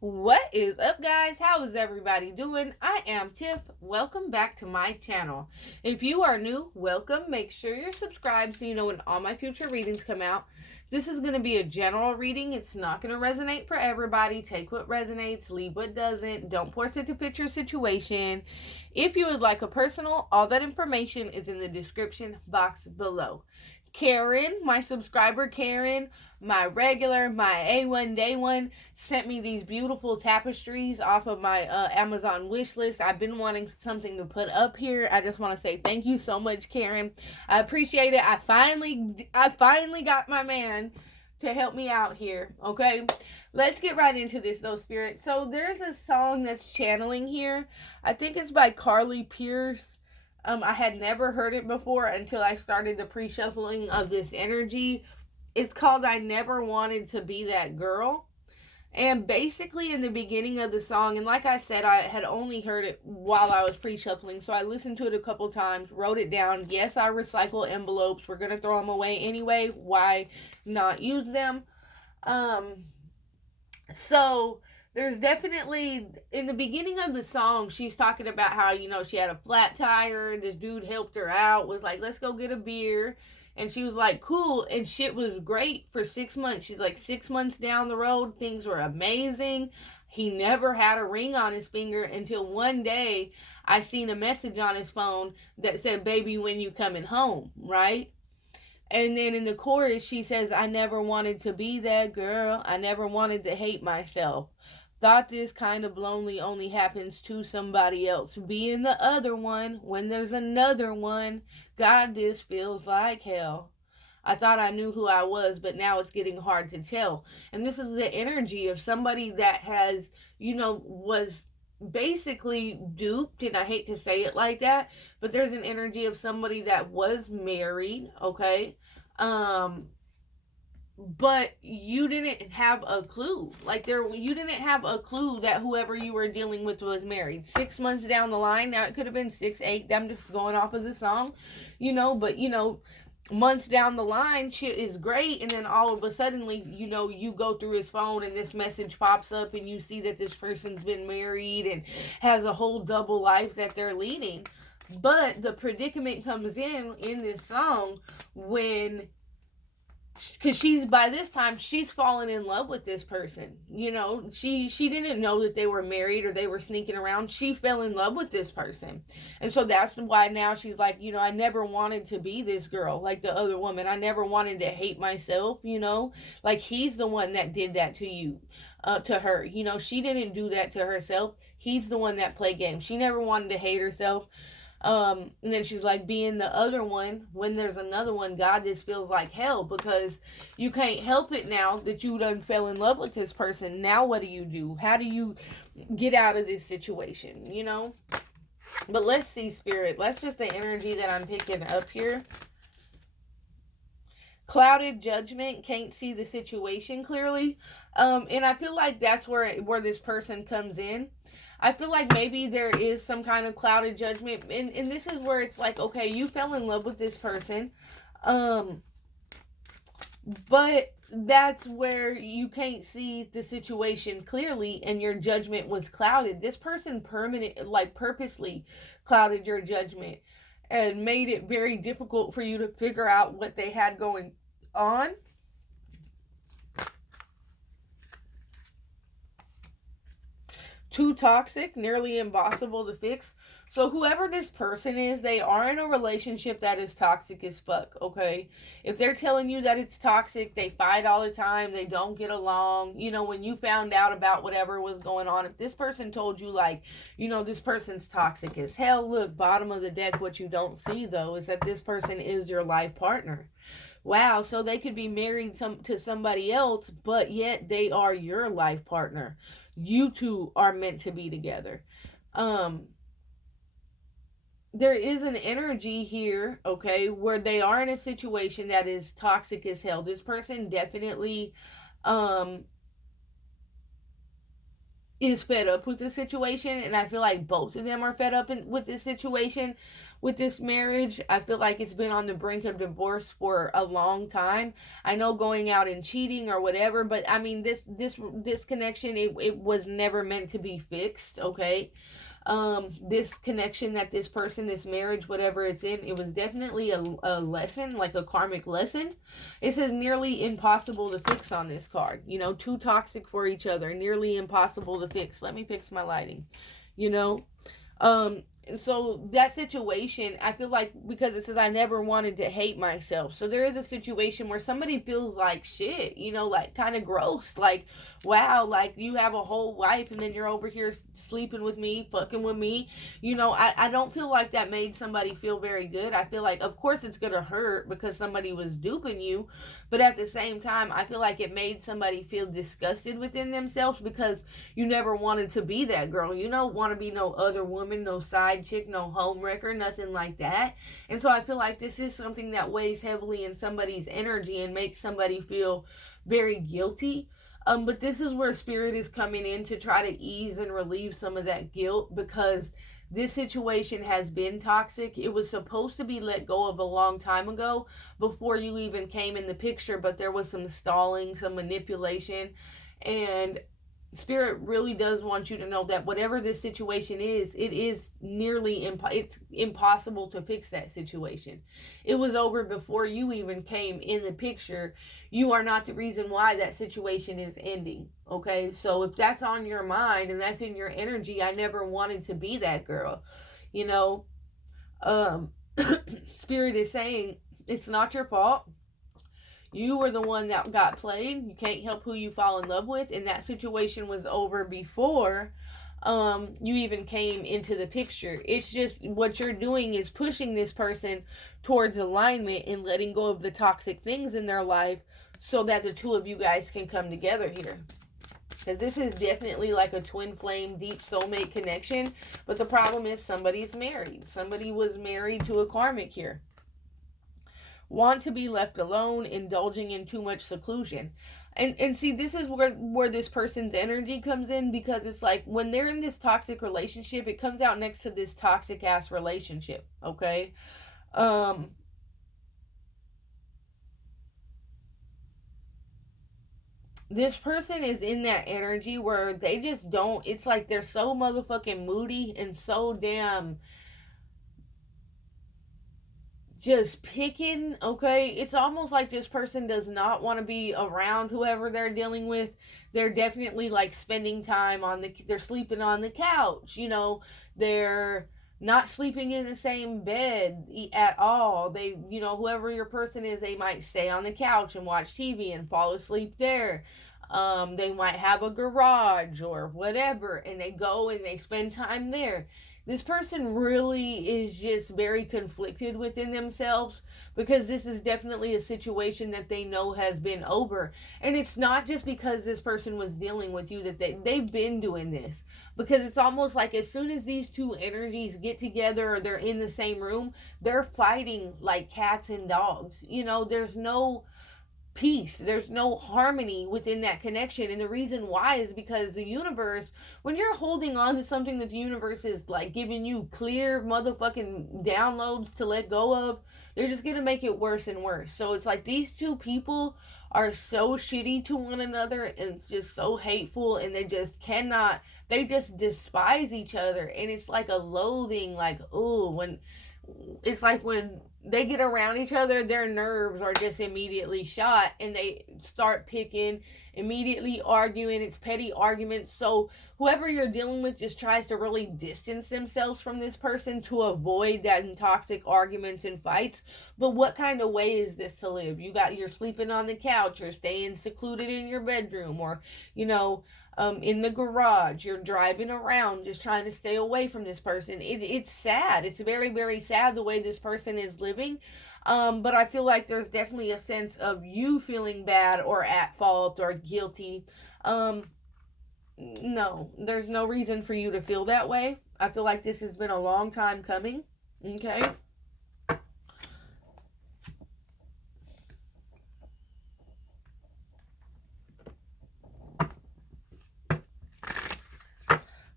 What is up, guys? How is everybody doing? I am Tiff. Welcome back to my channel. If you are new, welcome. Make sure you're subscribed so you know when all my future readings come out. This is going to be a general reading. It's not going to resonate for everybody. Take what resonates, leave what doesn't. Don't force it to fit your situation. If you would like a personal, all that information is in the description box below. Karen, my subscriber Karen, my regular, my A1 day one, sent me these beautiful tapestries off of my Amazon wish list. I've been wanting something to put up here. I just want to say thank you so much, Karen. I appreciate it. I finally got my man to help me out here. Okay, let's get right into this though, Spirit. So there's a song that's channeling here. I think it's by Carly Pierce. I had never heard it before until I started the pre-shuffling of this energy. It's called I Never Wanted to Be That Girl. And basically, in the beginning of the song, and like I said, I had only heard it while I was pre-shuffling, so I listened to it a couple times, wrote it down. Yes, I recycle envelopes. We're going to throw them away anyway. Why not use them? So there's definitely, in the beginning of the song, she's talking about how, she had a flat tire and this dude helped her out, was like, let's go get a beer. And she was like, cool. And shit was great for 6 months. She's like, 6 months down the road, things were amazing. He never had a ring on his finger until one day I seen a message on his phone that said, baby, when you coming home, right? And then in the chorus, she says, I never wanted to be that girl. I never wanted to hate myself. Thought this kind of lonely only happens to somebody else. Being the other one when there's another one. God, this feels like hell. I thought I knew who I was, but now it's getting hard to tell. And this is the energy of somebody that has, was basically duped, and I hate to say it like that, but there's an energy of somebody that was married, okay? But you didn't have a clue. You didn't have a clue that whoever you were dealing with was married. 6 months down the line, now it could have been 6, 8. I'm just going off of the song, but months down the line, shit is great, and then all of a sudden, you go through his phone and this message pops up, and you see that this person's been married and has a whole double life that they're leading. But the predicament comes in this song when, because by this time she's fallen in love with this person. She didn't know that they were married or they were sneaking around. She fell in love with this person, and so that's why now she's like, I never wanted to be this girl like the other woman. I never wanted to hate myself. Like, he's the one that did that to you, to her. She didn't do that to herself. He's the one that played games. She never wanted to hate herself. And then she's like, being the other one when there's another one. God, this feels like hell, because you can't help it now that you done fell in love with this person. Now what do you do? How do you get out of this situation? But let's see, Spirit. That's just the energy that I'm picking up here. Clouded judgment, can't see the situation clearly. And I feel like that's where this person comes in. I feel like maybe there is some kind of clouded judgment. And this is where it's like, okay, you fell in love with this person. But that's where you can't see the situation clearly, and your judgment was clouded. This person purposely clouded your judgment and made it very difficult for you to figure out what they had going on. Too toxic, nearly impossible to fix. So whoever this person is, they are in a relationship that is toxic as fuck, okay? If they're telling you that it's toxic, they fight all the time, they don't get along. When you found out about whatever was going on, if this person told you, like, this person's toxic as hell, look, bottom of the deck, what you don't see, though, is that this person is your life partner. Wow, so they could be married to somebody else, but yet they are your life partner. You two are meant to be together. There is an energy here, okay, where they are in a situation that is toxic as hell. This person definitely is fed up with the situation, and I feel like both of them are fed up with this situation, with this marriage. I feel like it's been on the brink of divorce for a long time. I know going out and cheating or whatever, but I mean this connection, it was never meant to be fixed, okay? This connection that this person, this marriage, whatever it's in, it was definitely a lesson, like a karmic lesson. It says nearly impossible to fix on this card. You know, too toxic for each other, nearly impossible to fix. Let me fix my lighting. You know, and so that situation, I feel like, because it says I never wanted to hate myself. So there is a situation where somebody feels like shit, you know, like kind of gross. Like, wow, like you have a whole wife and then you're over here sleeping with me, fucking with me. You know, I don't feel like that made somebody feel very good. I feel like, of course, it's going to hurt because somebody was duping you. But at the same time, I feel like it made somebody feel disgusted within themselves because you never wanted to be that girl. You don't want to be no other woman, no side chick, no home wrecker, nothing like that. And so I feel like this is something that weighs heavily in somebody's energy and makes somebody feel very guilty. But this is where spirit is coming in to try to ease and relieve some of that guilt, because this situation has been toxic. It was supposed to be let go of a long time ago before you even came in the picture, but there was some stalling, some manipulation, and Spirit really does want you to know that whatever this situation is, it is nearly it's impossible to fix that situation. It was over before you even came in the picture. You are not the reason why that situation is ending. Okay, so if that's on your mind and that's in your energy, I never wanted to be that girl. You know, Spirit is saying it's not your fault. You were the one that got played. You can't help who you fall in love with, and that situation was over before you even came into the picture. It's just what you're doing is pushing this person towards alignment and letting go of the toxic things in their life so that the two of you guys can come together here. Because this is definitely like a twin flame, deep soulmate connection. But the problem is somebody's married. Somebody was married to a karmic here. Want to be left alone, indulging in too much seclusion. And see, this is where this person's energy comes in, because it's like when they're in this toxic relationship, it comes out next to this toxic ass relationship, okay? This person is in that energy where they just don't, it's like they're so motherfucking moody and so damn just picking, okay? It's almost like this person does not want to be around whoever they're dealing with. They're definitely like spending time they're sleeping on the couch, you know, they're not sleeping in the same bed at all. They, you know, whoever your person is, they might stay on the couch and watch TV and fall asleep there. They might have a garage or whatever, and they go and they spend time there. This person really is just very conflicted within themselves, because this is definitely a situation that they know has been over. And it's not just because this person was dealing with you that they've been doing this. Because it's almost like as soon as these two energies get together or they're in the same room, they're fighting like cats and dogs. You know, there's no peace, there's no harmony within that connection. And the reason why is because the universe, when you're holding on to something that the universe is like giving you clear motherfucking downloads to let go of, they're just gonna make it worse and worse. So it's like these two people are so shitty to one another and just so hateful, and they just despise each other. And it's like a loathing, like, oh, when it's like when they get around each other, their nerves are just immediately shot, and they start picking, immediately arguing. It's petty arguments. So whoever you're dealing with just tries to really distance themselves from this person to avoid that toxic arguments and fights. But what kind of way is this to live? You're sleeping on the couch, or staying secluded in your bedroom, or, you know, in the garage. You're driving around just trying to stay away from this person. It's sad. It's very, very sad the way this person is living. But I feel like there's definitely a sense of you feeling bad or at fault or guilty. No, there's no reason for you to feel that way. I feel like this has been a long time coming. Okay?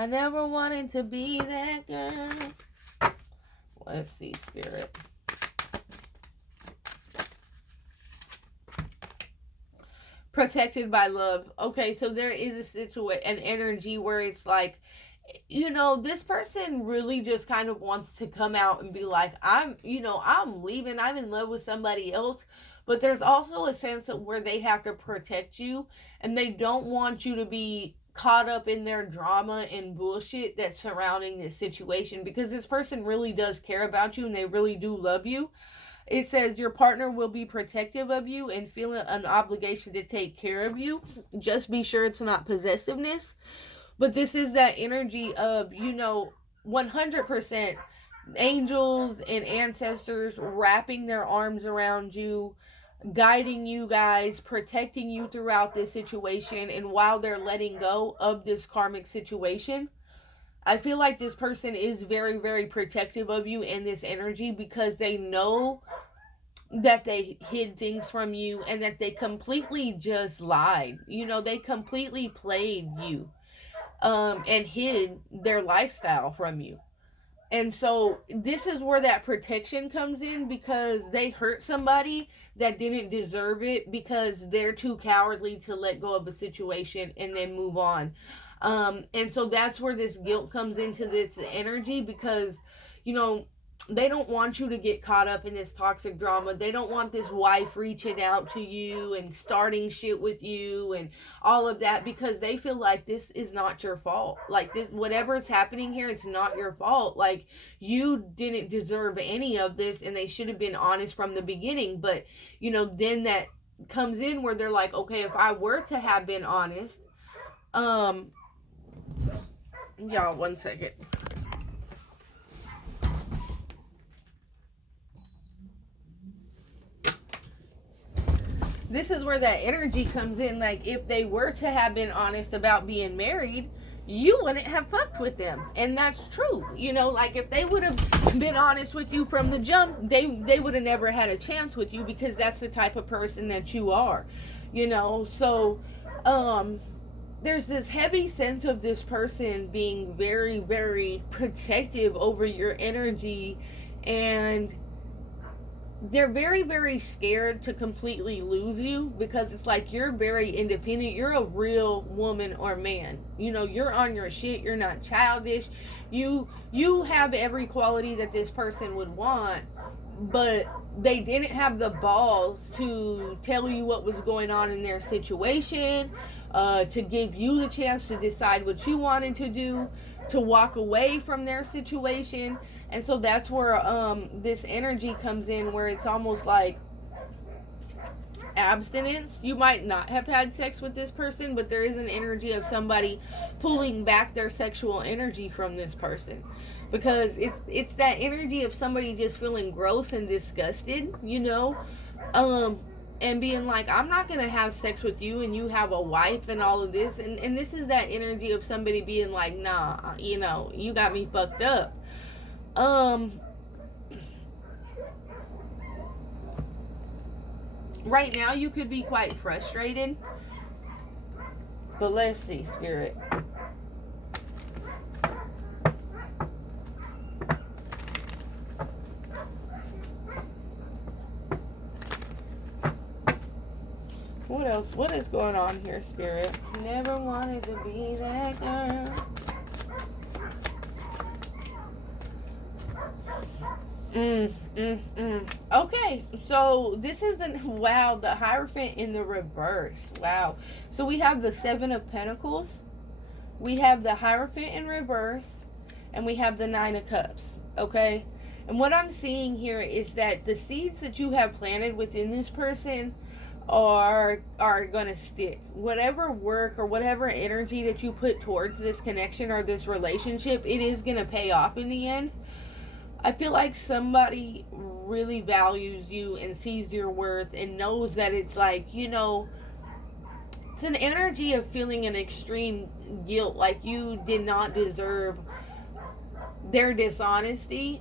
I never wanted to be that girl. Let's see, Spirit. Protected by love. Okay, so there is a situation, an energy where it's like, you know, this person really just kind of wants to come out and be like, I'm leaving, I'm in love with somebody else. But there's also a sense of where they have to protect you, and they don't want you to be caught up in their drama and bullshit that's surrounding this situation, because this person really does care about you and they really do love you. It says your partner will be protective of you and feel an obligation to take care of you. Just be sure it's not possessiveness. But this is that energy of, 100% angels and ancestors wrapping their arms around you, guiding you guys, protecting you throughout this situation. And while they're letting go of this karmic situation, I feel like this person is very, very protective of you in this energy, because they know that they hid things from you and that they completely just lied. They completely played you, and hid their lifestyle from you. And so this is where that protection comes in, because they hurt somebody that didn't deserve it, because they're too cowardly to let go of a situation and then move on. And so that's where this guilt comes into this energy, because, they don't want you to get caught up in this toxic drama. They don't want this wife reaching out to you and starting shit with you and all of that, because they feel like this is not your fault. Like, this, whatever is happening here, it's not your fault. Like, you didn't deserve any of this, and they should have been honest from the beginning. But, then that comes in where they're like, okay, if I were to have been honest, y'all, 1 second. This is where that energy comes in. Like, if they were to have been honest about being married, you wouldn't have fucked with them. And that's true. Like, if they would have been honest with you from the jump, they would have never had a chance with you, because that's the type of person that you are. So there's this heavy sense of this person being very, very protective over your energy, and they're very, very scared to completely lose you, because it's like you're very independent. You're a real woman or man. You're on your shit. You're not childish. You have every quality that this person would want, but they didn't have the balls to tell you what was going on in their situation, to give you the chance to decide what you wanted to do, to walk away from their situation. And so that's where this energy comes in, where it's almost like abstinence. You might not have had sex with this person, but there is an energy of somebody pulling back their sexual energy from this person, because it's that energy of somebody just feeling gross and disgusted, and being like, I'm not gonna have sex with you and you have a wife and all of this. And this is that energy of somebody being like, nah, you got me fucked up. Right now you could be quite frustrated, but let's see, Spirit. What else? What is going on here, Spirit? Never wanted to be that girl. Okay, so this is the Hierophant in the reverse. Wow. So we have the 7 of Pentacles, we have the Hierophant in reverse, and we have the 9 of Cups. Okay, and what I'm seeing here is that the seeds that you have planted within this person are gonna stick. Whatever work or whatever energy that you put towards this connection or this relationship, it is gonna pay off in the end. I feel like somebody really values you and sees your worth and knows that it's like, it's an energy of feeling an extreme guilt, like you did not deserve their dishonesty,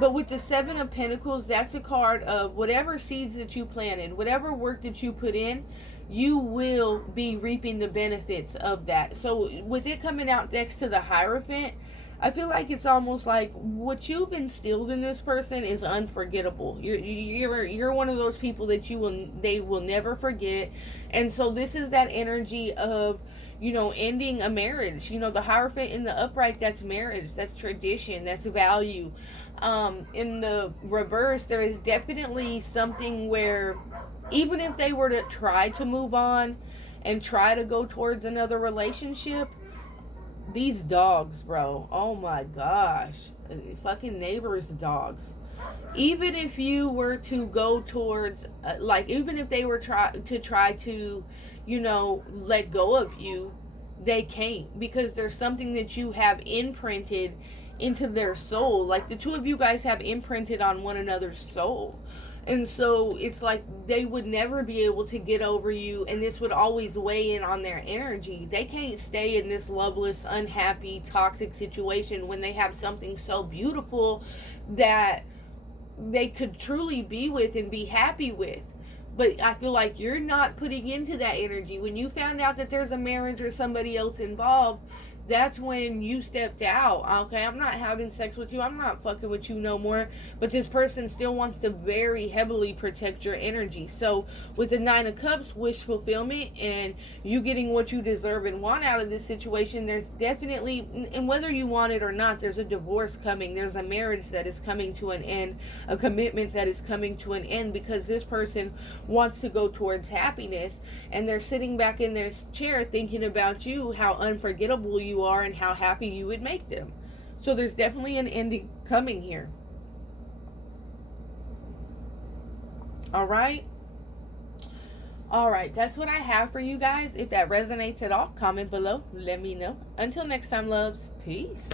But with the 7 of Pentacles, that's a card of whatever seeds that you planted, whatever work that you put in, you will be reaping the benefits of that. So with it coming out next to the Hierophant, I feel like it's almost like what you've instilled in this person is unforgettable. You're one of those people that they will never forget, and so this is that energy of, you know, ending a marriage. You know, the Hierophant in the upright, that's marriage, that's tradition, that's value. In the reverse, there is definitely something where even if they were to try to move on and try to go towards another relationship, these dogs, bro. Oh my gosh. Fucking neighbors' dogs. Even if you were to go towards, like, even if they were try to, you know, let go of you, they can't, because there's something that you have imprinted into their soul. Like, the two of you guys have imprinted on one another's soul. And so it's like they would never be able to get over you, and this would always weigh in on their energy. They can't stay in this loveless, unhappy, toxic situation when they have something so beautiful that they could truly be with and be happy with. But I feel like you're not putting into that energy. When you found out that there's a marriage or somebody else involved, that's when you stepped out. Okay, I'm not having sex with you, I'm not fucking with you no more. But this person still wants to very heavily protect your energy. So with the 9 of Cups, wish fulfillment and you getting what you deserve and want out of this situation, there's definitely, and whether you want it or not, there's a divorce coming, there's a marriage that is coming to an end, a commitment that is coming to an end, because this person wants to go towards happiness, and they're sitting back in their chair thinking about you, how unforgettable you are and how happy you would make them. So there's definitely an ending coming here. All right, that's what I have for you guys. If that resonates at all, comment below, let me know. Until next time, loves, peace.